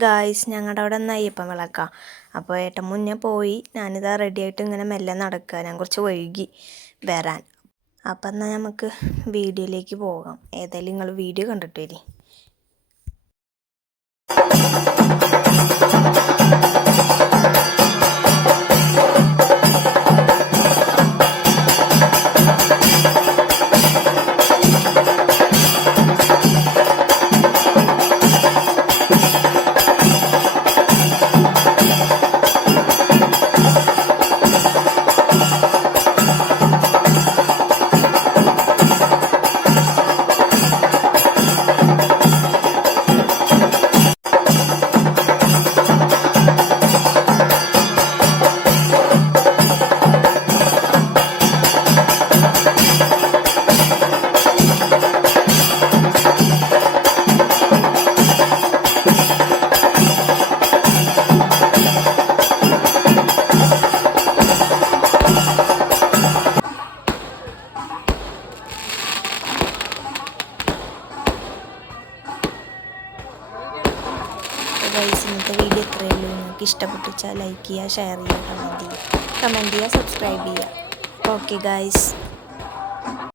Guys, ഞങ്ങളുടെ അവിടെ നിന്ന് അയ്യപ്പൻ വിളക്കാം. അപ്പോൾ ഏട്ടൻ മുന്നേ പോയി. ഞാനിതാ റെഡിയായിട്ട് ഇങ്ങനെ മെല്ലെ നടക്കുക. ഞാൻ കുറച്ച് വൈകി വരാൻ. അപ്പം എന്നാൽ നമുക്ക് വീഡിയോയിലേക്ക് പോകാം. ഏതായാലും നിങ്ങൾ വീഡിയോ കണ്ടിട്ട് വരി. ഗൈസ്, ഇന്നത്തെ വീഡിയോ ഇത്രയേ ഉള്ളൂ. നിങ്ങൾക്ക് ഇഷ്ടപ്പെട്ടുവെച്ചാൽ ലൈക്ക് ചെയ്യുക, ഷെയർ ചെയ്യുക, കമൻറ്റ് ചെയ്യുക, സബ്സ്ക്രൈബ് ചെയ്യുക. Okay guys.